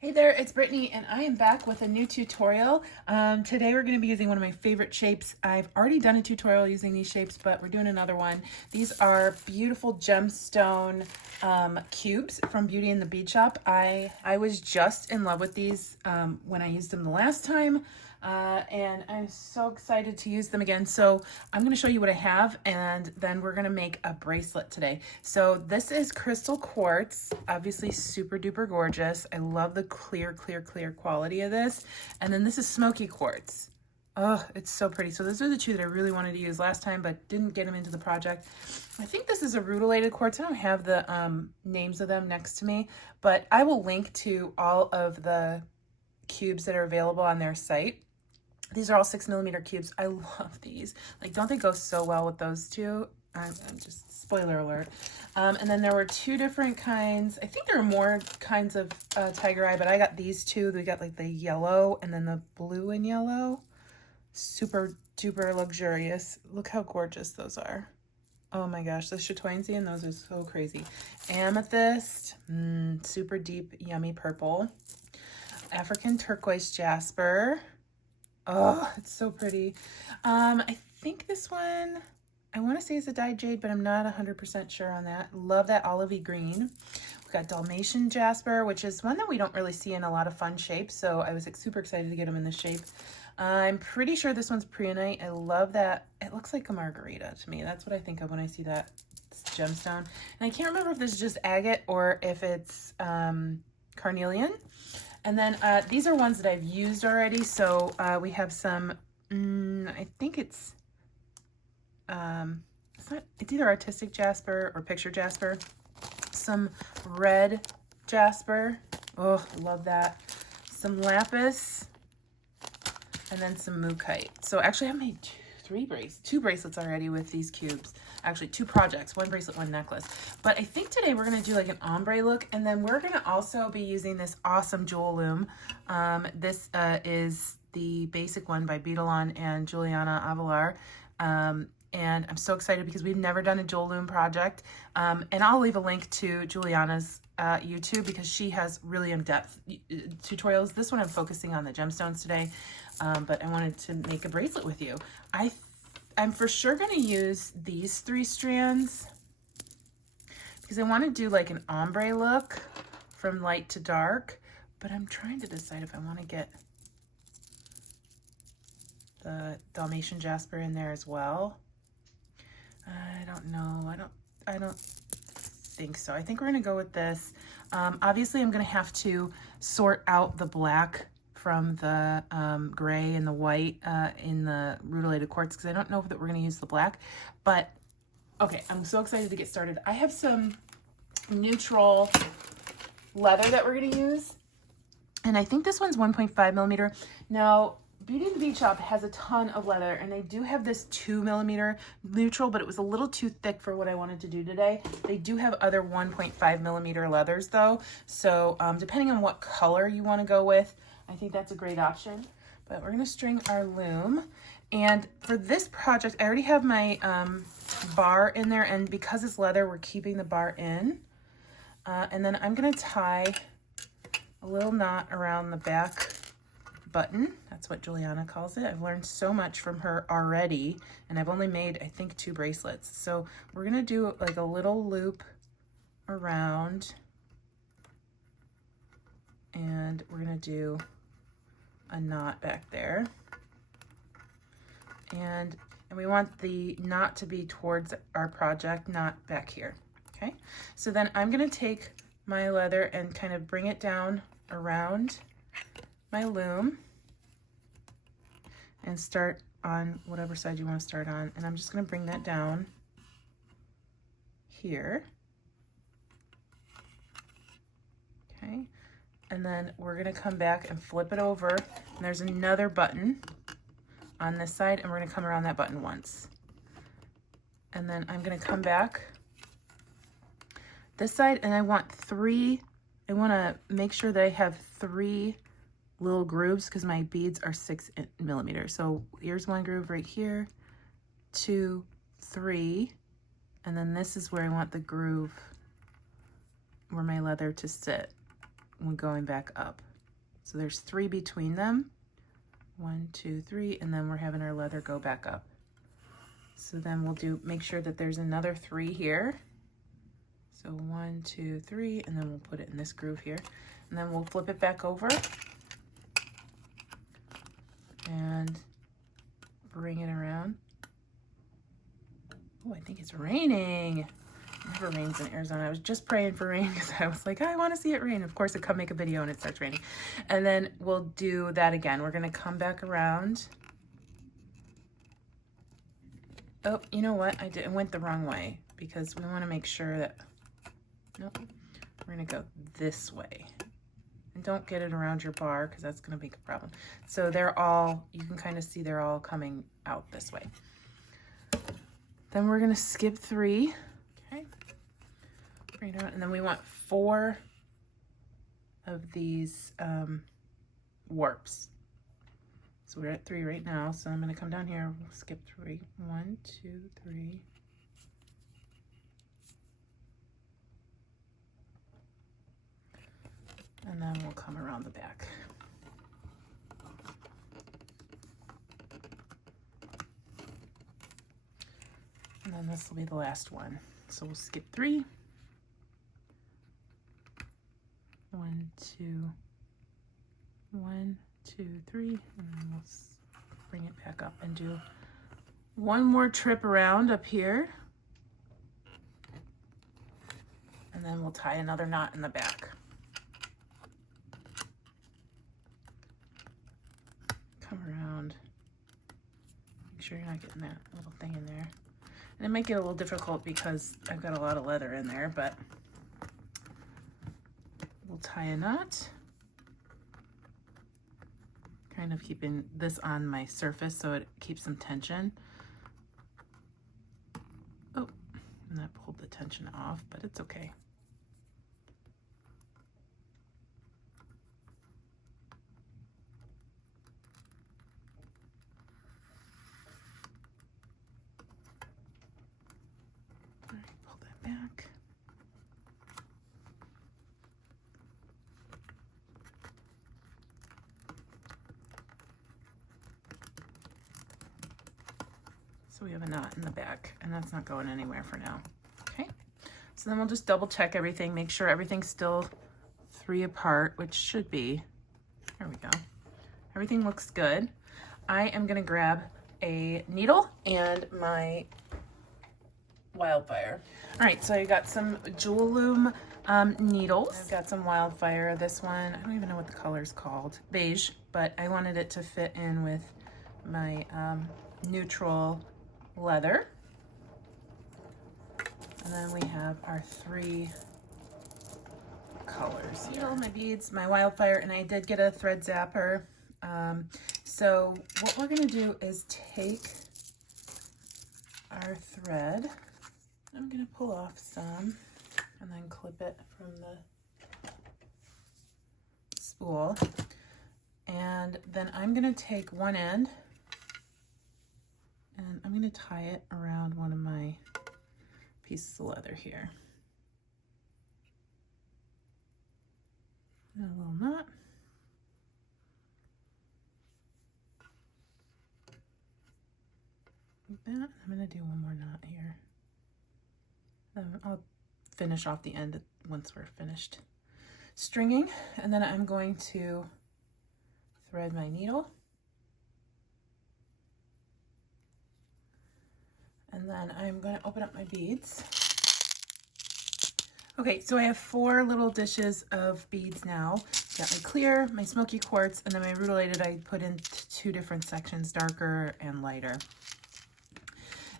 Hey there, it's Brittany and I am back with a new tutorial. Today we're going to be using one of my favorite shapes. I've already done a tutorial using these shapes, but we're doing another one. These are beautiful gemstone cubes from Beauty in the Bead Shop. I was just in love with these when I used them the last time. And I'm so excited to use them again. So I'm going to show you what I have, and then we're going to make a bracelet today. So this is crystal quartz, obviously super duper gorgeous. I love the clear quality of this. And then this is smoky quartz. Oh, it's so pretty. So those are the two that I really wanted to use last time, but didn't get them into the project. I think this is a rutilated quartz. I don't have the names of them next to me, but I will link to all of the cubes that are available on their site. These are all 6mm cubes. I love these. Like, don't they go so well with those two? I'm just, spoiler alert. And then there were two different kinds. I think there were more kinds of tiger eye, but I got these two. We got like the yellow and then the blue and yellow. Super duper luxurious. Look how gorgeous those are. Oh my gosh, the chatoyancy in those is so crazy. Amethyst, super deep, yummy purple. African turquoise jasper. Oh, it's so pretty. I think this one, I want to say it's a dyed jade, but I'm not 100% sure on that. Love that olivey green. We've got Dalmatian jasper, which is one that we don't really see in a lot of fun shapes, so I was super excited to get them in this shape. I'm pretty sure this one's prehnite. I love that. It looks like a margarita to me. That's what I think of when I see that gemstone. And I can't remember if this is just agate or if it's carnelian. And then these are ones that I've used already. So we have some, I think it's either artistic jasper or picture jasper. Some red jasper. Oh, love that. Some lapis. And then some mookaite. So actually I've made two bracelets already with these cubes. Actually, two projects, one bracelet, one necklace. But I think today we're gonna do like an ombre look, and then we're gonna also be using this awesome Jewel Loom. This is the basic one by Beadalon and Juliana Avalar. And I'm so excited because we've never done a Jewel Loom project. And I'll leave a link to Juliana's YouTube because she has really in-depth tutorials. This one I'm focusing on the gemstones today, but I wanted to make a bracelet with you. I'm for sure going to use these 3 strands because I want to do like an ombre look from light to dark, but I'm trying to decide if I want to get the Dalmatian jasper in there as well. I don't know. I don't think so. I think we're going to go with this. Obviously, I'm going to have to sort out the black from the gray and the white in the rutilated quartz because I don't know that we're going to use the black. But okay, I'm so excited to get started. I have some neutral leather that we're going to use, and I think this one's 1.5mm. Now, Beauty in the Bead Shop has a ton of leather, and they do have this 2mm neutral, but it was a little too thick for what I wanted to do today. They do have other 1.5mm leathers though, so depending on what color you want to go with, I think that's a great option. But we're going to string our loom, and for this project I already have my bar in there, and because it's leather we're keeping the bar in, and then I'm going to tie a little knot around the back button. That's what Juliana calls it. I've learned so much from her already, and I've only made, I think, 2 bracelets. So we're gonna do like a little loop around, and we're gonna do a knot back there, and we want the knot to be towards our project, not back here. Okay, so then I'm gonna take my leather and kind of bring it down around my loom and start on whatever side you want to start on, and I'm just going to bring that down here. Okay, and then we're going to come back and flip it over, and there's another button on this side, and we're going to come around that button once, and then I'm going to come back this side, and I want to make sure that I have 3 little grooves because my beads are 6mm. So here's one groove right here, 2, 3, and then this is where I want the groove where my leather to sit when going back up. So there's 3 between them. 1, 2, 3, and then we're having our leather go back up. So then we'll make sure that there's another 3 here. So 1, 2, 3, and then we'll put it in this groove here. And then we'll flip it back over and bring it around. Oh, I think it's raining. It never rains in Arizona. I was just praying for rain because I was like, I want to see it rain. Of course, I come make a video and it starts raining. And then we'll do that again. We're going to come back around. Oh, you know what? I went the wrong way because we want to make sure that, nope, we're going to go this way. And don't get it around your bar because that's going to be a problem. So they're all, you can kind of see they're all coming out this way. Then we're going to skip 3. Okay. Bring it out. And then we want 4 of these warps. So we're at 3 right now. So I'm going to come down here. We'll skip 3. 1, 2, 3. And then we'll come around the back. And then this will be the last one. So we'll skip 3. 1, 2, 1, 2, 3, and then we'll bring it back up and do one more trip around up here. And then we'll tie another knot in the back. Come around. Make sure you're not getting that little thing in there. And it might get a little difficult because I've got a lot of leather in there, but we'll tie a knot. Kind of keeping this on my surface so it keeps some tension. Oh, and that pulled the tension off, but it's okay. All right, pull that back. So we have a knot in the back, and that's not going anywhere for now. Okay, so then we'll just double check everything, make sure everything's still 3 apart, which should be. There we go. Everything looks good. I am gonna grab a needle and my wildfire. All right, so I got some Jewel Loom needles. I've got some wildfire. This one, I don't even know what the color is called, beige, but I wanted it to fit in with my neutral leather. And then we have our 3 colors here. My beads, my wildfire, and I did get a thread zapper. So what we're gonna do is take our thread. I'm gonna pull off some and then clip it from the spool. And then I'm gonna take one end and I'm gonna tie it around one of my pieces of leather here. And a little knot. Like that. I'm gonna do one more knot here. I'll finish off the end once we're finished stringing. And then I'm going to thread my needle. And then I'm going to open up my beads. Okay, so I have 4 little dishes of beads now. Got my clear, my smoky quartz, and then my rutilated I put into 2 different sections, darker and lighter.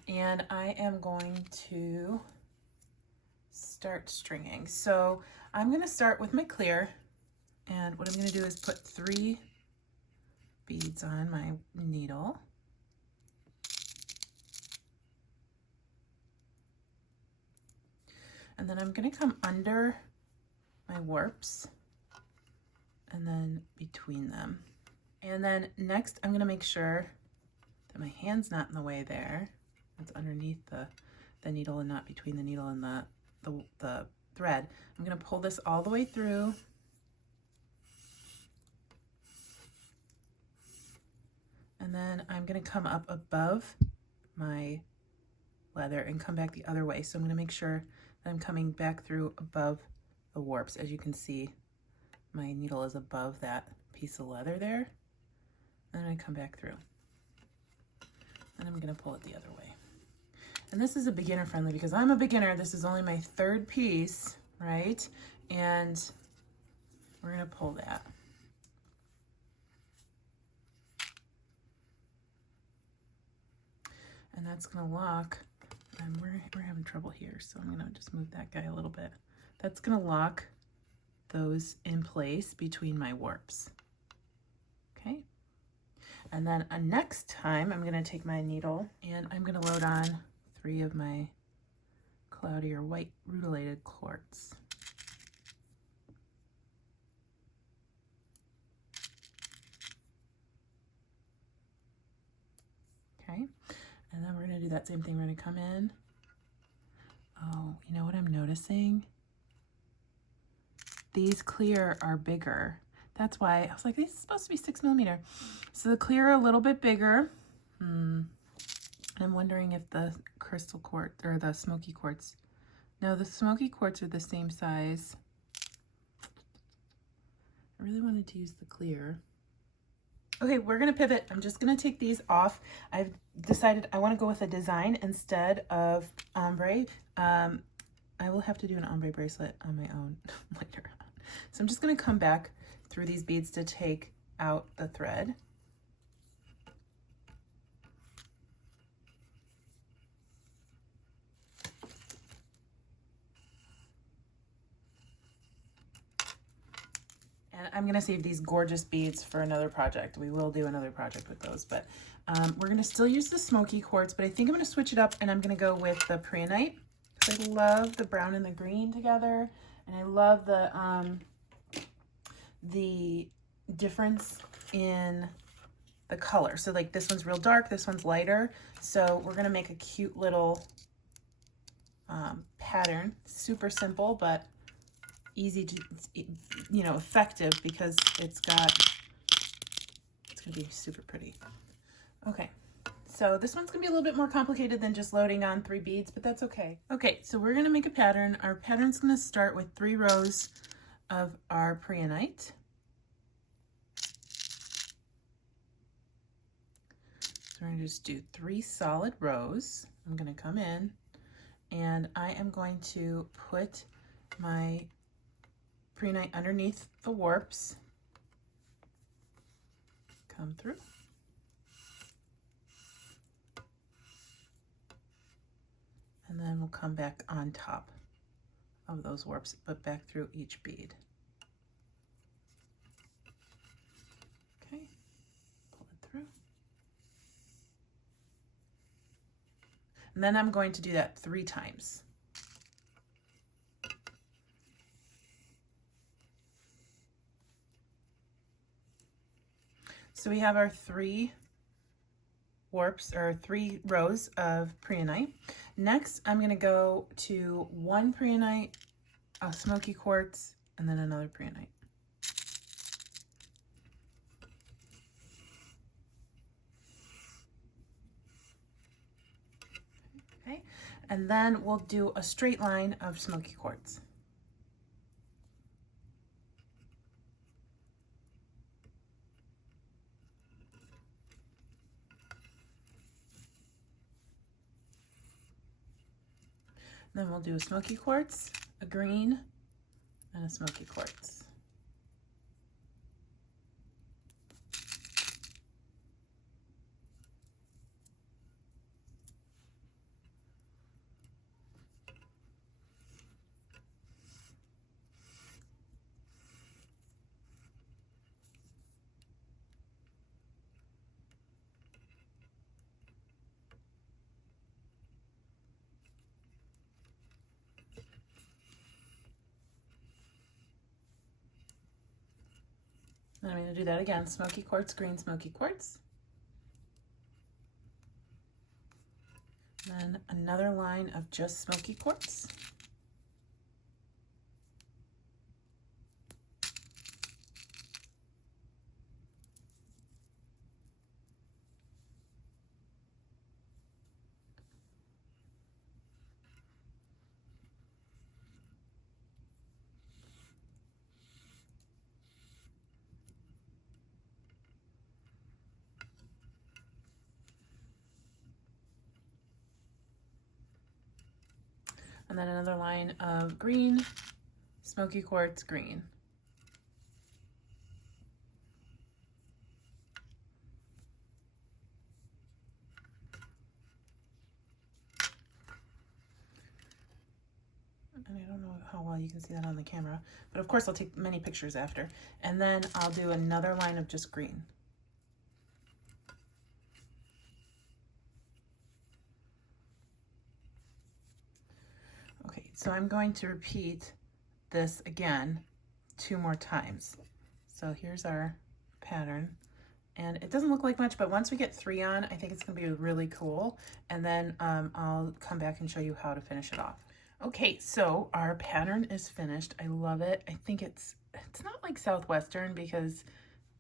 And I am going to start stringing. So I'm going to start with my clear, and what I'm going to do is put 3 beads on my needle. And then I'm going to come under my warps and then between them. And then next I'm going to make sure that my hand's not in the way there. It's underneath the needle and not between the needle and the thread. I'm going to pull this all the way through And then I'm going to come up above my leather and come back the other way. So I'm going to make sure that I'm coming back through above the warps. As you can see, my needle is above that piece of leather there. And then I come back through. And I'm going to pull it the other way. And this is a beginner friendly because I'm a beginner. This is only my third piece, right? And we're going to pull that. And that's going to lock, and we're having trouble here, so I'm going to just move that guy a little bit. That's going to lock those in place between my warps. Okay. And then next time I'm going to take my needle and I'm going to load on 3 of my cloudier white rutilated quartz. Okay. And then we're going to do that same thing. We're going to come in. Oh, you know what I'm noticing? These clear are bigger. That's why I was like, these are supposed to be 6mm. So the clear are a little bit bigger. I'm wondering if the crystal quartz or the smoky quartz. No, the smoky quartz are the same size. I really wanted to use the clear. Okay, we're gonna pivot. I'm just gonna take these off. I've decided I wanna go with a design instead of ombre. I will have to do an ombre bracelet on my own later on. So I'm just gonna come back through these beads to take out the thread. And I'm gonna save these gorgeous beads for another project. We will do another project with those, but we're gonna still use the smoky quartz, but I think I'm gonna switch it up and I'm gonna go with the prehnite. I love the brown and the green together, and I love the difference in the color. So like this one's real dark, this one's lighter. So we're gonna make a cute little pattern. Super simple, but easy to, you know, effective because it's gonna be super pretty. Okay. So this one's gonna be a little bit more complicated than just loading on 3 beads, but that's okay. Okay, so we're gonna make a pattern. Our pattern's gonna start with 3 rows of our prehnite. So we're gonna just do 3 solid rows. I'm gonna come in and I am going to put my prehnite underneath the warps. Come through. And then we'll come back on top of those warps, but back through each bead. Okay, pull it through. And then I'm going to do that 3 times. So we have our 3 warps or 3 rows of prehnite. Next, I'm going to go to 1 prehnite, a smoky quartz, and then another prehnite. Okay, and then we'll do a straight line of smoky quartz. Then we'll do a smoky quartz, a green, and a smoky quartz. Then I'm going to do that again, smoky quartz, green, smoky quartz. Then another line of just smoky quartz. and then another line of green, smoky quartz green. And I don't know how well you can see that on the camera, but of course I'll take many pictures after. And then I'll do another line of just green. Okay, so I'm going to repeat this again 2 more times. So here's our pattern. And it doesn't look like much, but once we get 3 on, I think it's gonna be really cool. And then I'll come back and show you how to finish it off. Okay, so our pattern is finished. I love it. I think it's not like Southwestern because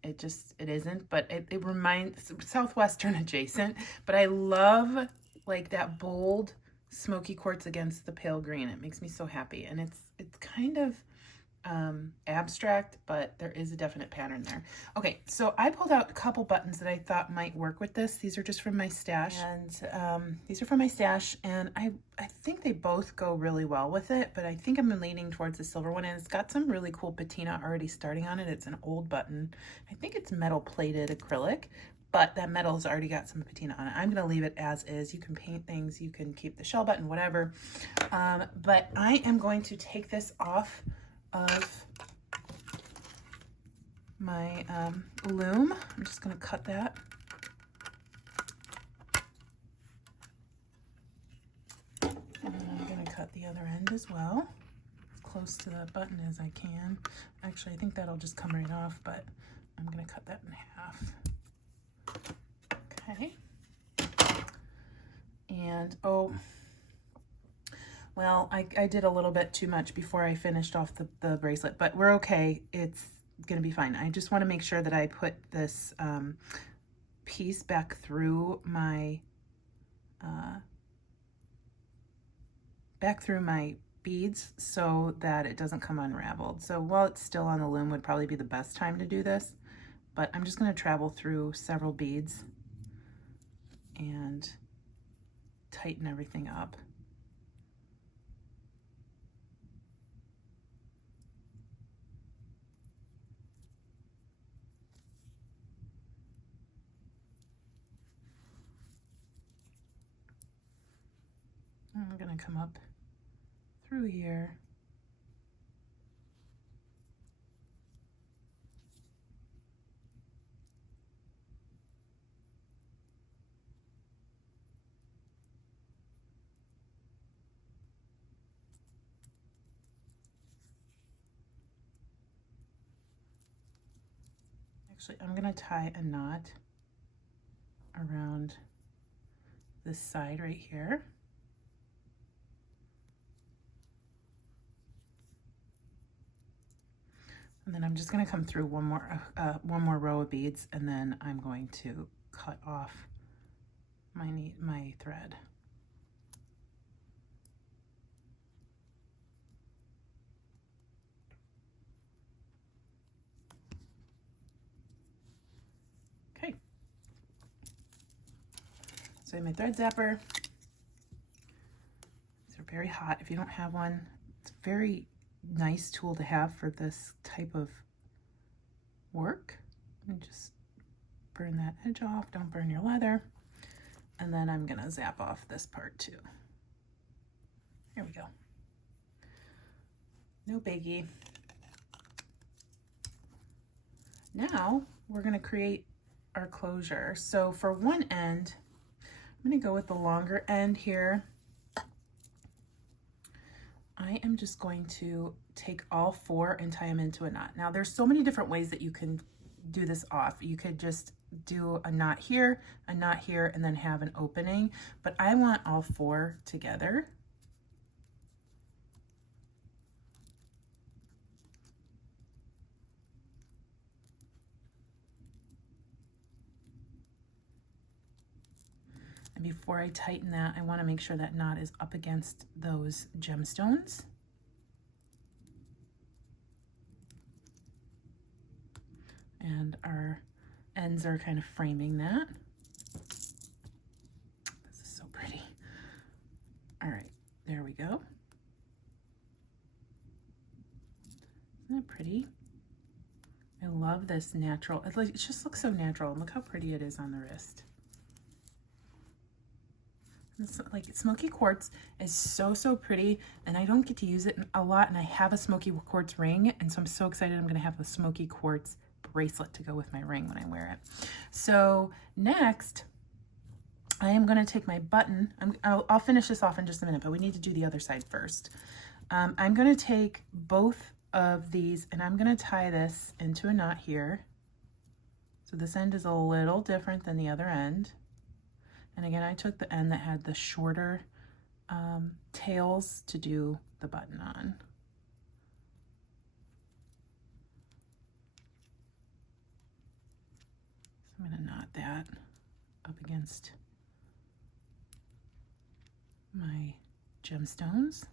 it isn't, but it reminds Southwestern adjacent, but I love like that bold smoky quartz against the pale green. It makes me so happy. And it's kind of abstract, but there is a definite pattern there. Okay, so I pulled out a couple buttons that I thought might work with this. These are just from my stash, and these are from my stash, and I think they both go really well with it, but I think I'm leaning towards the silver one, and it's got some really cool patina already starting on it. It's an old button. I think it's metal plated acrylic, but that metal's already got some patina on it. I'm gonna leave it as is. You can paint things, you can keep the shell button, whatever. But I am going to take this off of my loom. I'm just going to cut that. And I'm going to cut the other end as well, as close to the button as I can. Actually, I think that'll just come right off, but I'm going to cut that in half. Okay. And, oh, well, I did a little bit too much before I finished off the bracelet, but we're okay. It's gonna be fine. I just wanna make sure that I put this piece back through my beads so that it doesn't come unraveled. So while it's still on the loom would probably be the best time to do this, but I'm just gonna travel through several beads and tighten everything up. I'm going to come up through here. Actually, I'm going to tie a knot around this side right here. And then I'm just going to come through one more row of beads, and then I'm going to cut off my thread. Okay. So I have my thread zapper. These are very hot. If you don't have one, it's a very nice tool to have for this type of work. And just burn that edge off, don't burn your leather. And then I'm gonna zap off this part too. Here we go. No biggie. Now we're gonna create our closure. So for one end, I'm gonna go with the longer end here. I am just going to take all 4 and tie them into a knot. Now there's so many different ways that you can do this off. You could just do a knot here, and then have an opening, but I want all 4 together. And before I tighten that, I want to make sure that knot is up against those gemstones. And our ends are kind of framing that. This is so pretty. All right, there we go. Isn't that pretty? I love this natural, it just looks so natural. And look how pretty it is on the wrist. It's like smoky quartz is so, so pretty, and I don't get to use it a lot, and I have a smoky quartz ring, and so I'm so excited I'm gonna have the smoky quartz bracelet to go with my ring when I wear it. So next, I am gonna take my button. I'll finish this off in just a minute, but we need to do the other side first. I'm gonna take both of these, and I'm gonna tie this into a knot here. So this end is a little different than the other end. And again, I took the end that had the shorter tails to do the button on. So I'm gonna knot that up against my gemstones.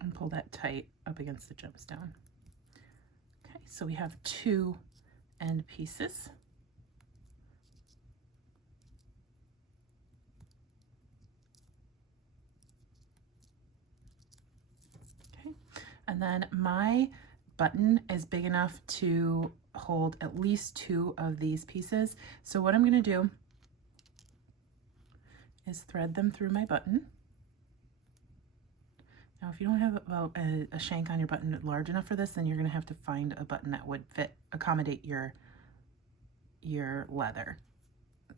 And pull that tight up against the gemstone. Okay, so we have 2 end pieces. Okay, and then my button is big enough to hold at least 2 of these pieces. So what I'm going to do is thread them through my button. Now, if you don't have a shank on your button large enough for this, then you're going to have to find a button that would accommodate your leather.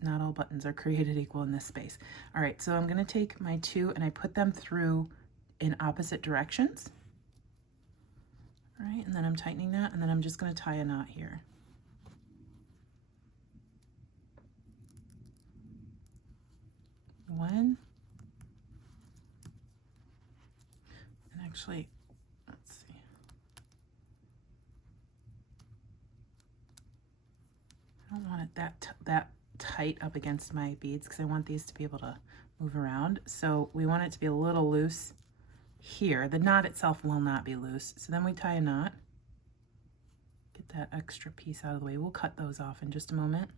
Not all buttons are created equal in this space. All right, so I'm going to take my 2 and I put them through in opposite directions. All right, and then I'm tightening that, and then I'm just going to tie a knot here. One. Actually, let's see. I don't want it that tight up against my beads because I want these to be able to move around. So we want it to be a little loose here. The knot itself will not be loose. So then we tie a knot. Get that extra piece out of the way. We'll cut those off in just a moment.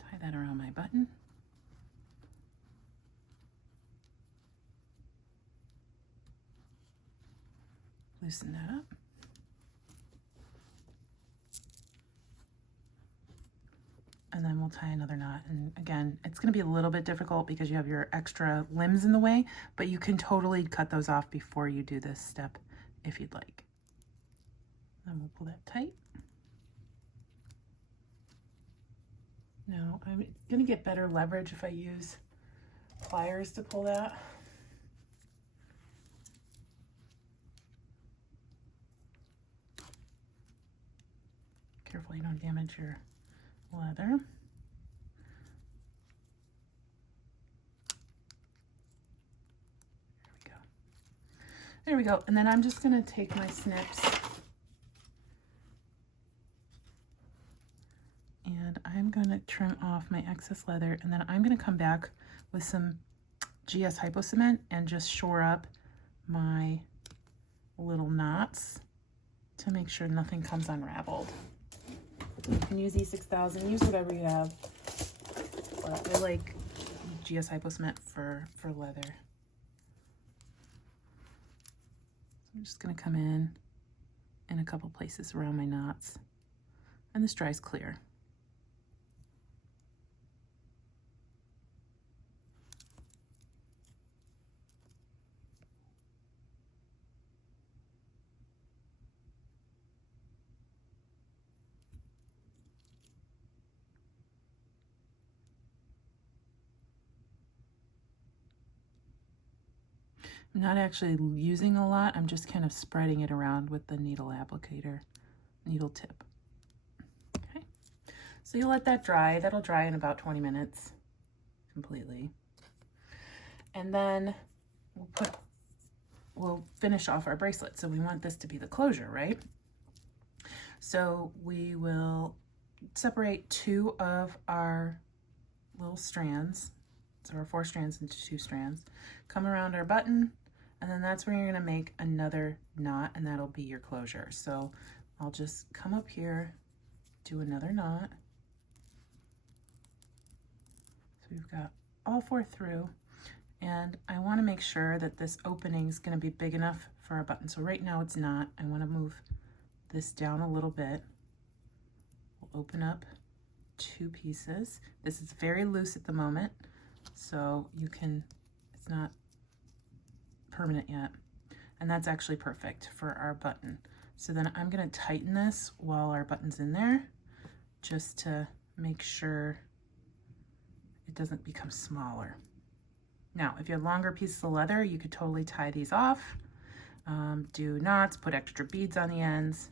Tie that around my button. Loosen that up. And then we'll tie another knot. And again, it's going to be a little bit difficult because you have your extra limbs in the way, but you can totally cut those off before you do this step if you'd like. Then we'll pull that tight. Now, I'm going to get better leverage if I use pliers to pull that. Careful you don't damage your leather. There we go. There we go. And then I'm just going to take my snips and I'm going to trim off my excess leather, and then I'm going to come back with some GS Hypo Cement and just shore up my little knots to make sure nothing comes unraveled. You can use E6000, use whatever you have, but I like GS Hypo Cement for leather. So I'm just going to come in a couple places around my knots, and this dries clear. I'm not actually using a lot, I'm just kind of spreading it around with the needle applicator, needle tip. Okay, so you let that dry. That'll dry in about 20 minutes completely. And then we'll finish off our bracelet. So we want this to be the closure, right? So we will separate 2 of our little strands So we're 4 strands into 2 strands. Come around our button, and then that's where you're gonna make another knot, and that'll be your closure. So I'll just come up here, do another knot. So we've got all 4 through, and I wanna make sure that this opening is gonna be big enough for our button. So right now it's not. I wanna move this down a little bit. We'll open up 2 pieces. This is very loose at the moment, so you can, it's not permanent yet. And that's actually perfect for our button. So then I'm gonna tighten this while our button's in there, just to make sure it doesn't become smaller. Now, if you have longer pieces of leather, you could totally tie these off, do knots, put extra beads on the ends,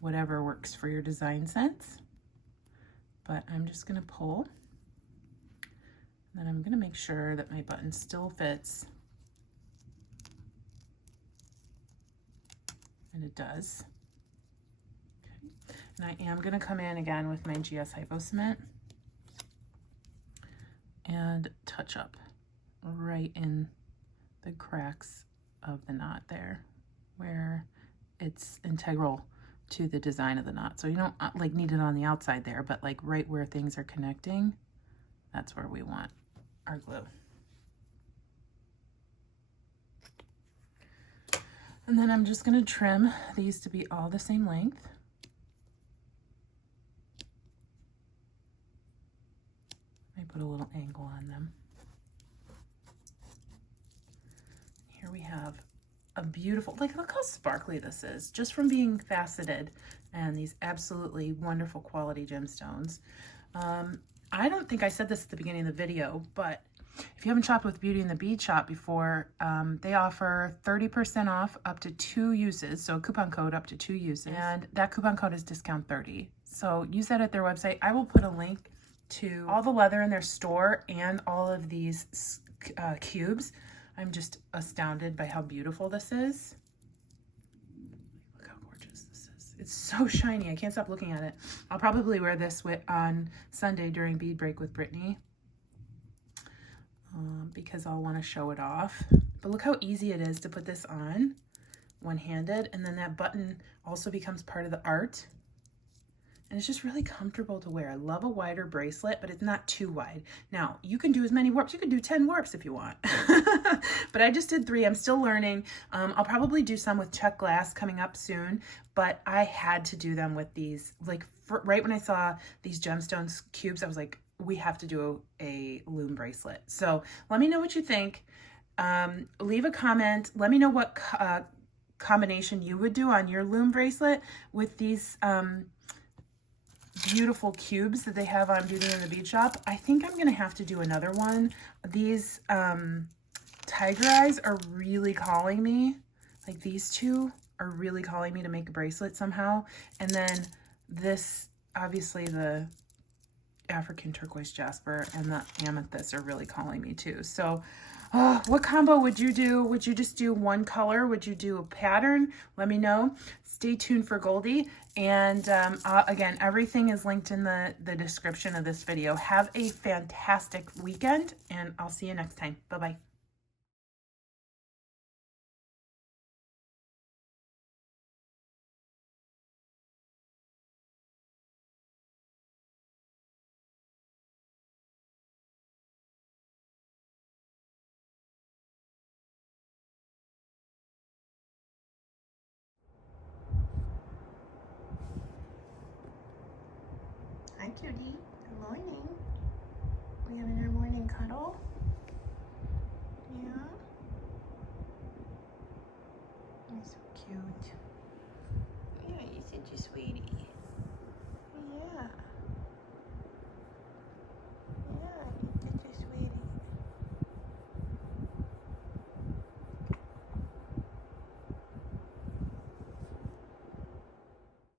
whatever works for your design sense. But I'm just gonna pull, and then I'm gonna make sure that my button still fits. And it does. Okay. And I am gonna come in again with my GS Hypo Cement and touch up right in the cracks of the knot there, where it's integral to the design of the knot. So you don't like need it on the outside there, but like right where things are connecting, that's where we want our glue. And then I'm just gonna trim these to be all the same length. I put a little angle on them. Here we have a beautiful, like look how sparkly this is, just from being faceted, and these absolutely wonderful quality gemstones. I don't think I said this at the beginning of the video, but if you haven't shopped with Beauty in the Bead Shop before, they offer 30% off up to 2 uses, so a coupon code up to 2 uses, and that coupon code is discount 30. So use that at their website. I will put a link to all the leather in their store and all of these cubes. I'm just astounded by how beautiful this is. Look how gorgeous this is. It's so shiny. I can't stop looking at it. I'll probably wear this on Sunday during Bead Break with Brittany, because I'll want to show it off. But look how easy it is to put this on one-handed, and then that button also becomes part of the art. And it's just really comfortable to wear. I love a wider bracelet, but it's not too wide. Now, you can do as many warps. You can do 10 warps if you want. But I just did 3. I'm still learning. I'll probably do some with check glass coming up soon, but I had to do them with these. Like, right when I saw these gemstones cubes, I was like, we have to do a loom bracelet. So let me know what you think. Leave a comment. Let me know what combination you would do on your loom bracelet with these beautiful cubes that they have on Beauty in the Bead Shop. I think I'm gonna have to do another one. These tiger eyes are really calling me. Like, these 2 are really calling me to make a bracelet somehow. And then this, obviously the African turquoise jasper and the amethyst are really calling me too. So what combo would you do? Would you just do one color? Would you do a pattern? Let me know. Stay tuned for Goldie. And again, everything is linked in the description of this video. Have a fantastic weekend, and I'll see you next time. Bye-bye. Hi, cutie. Good morning.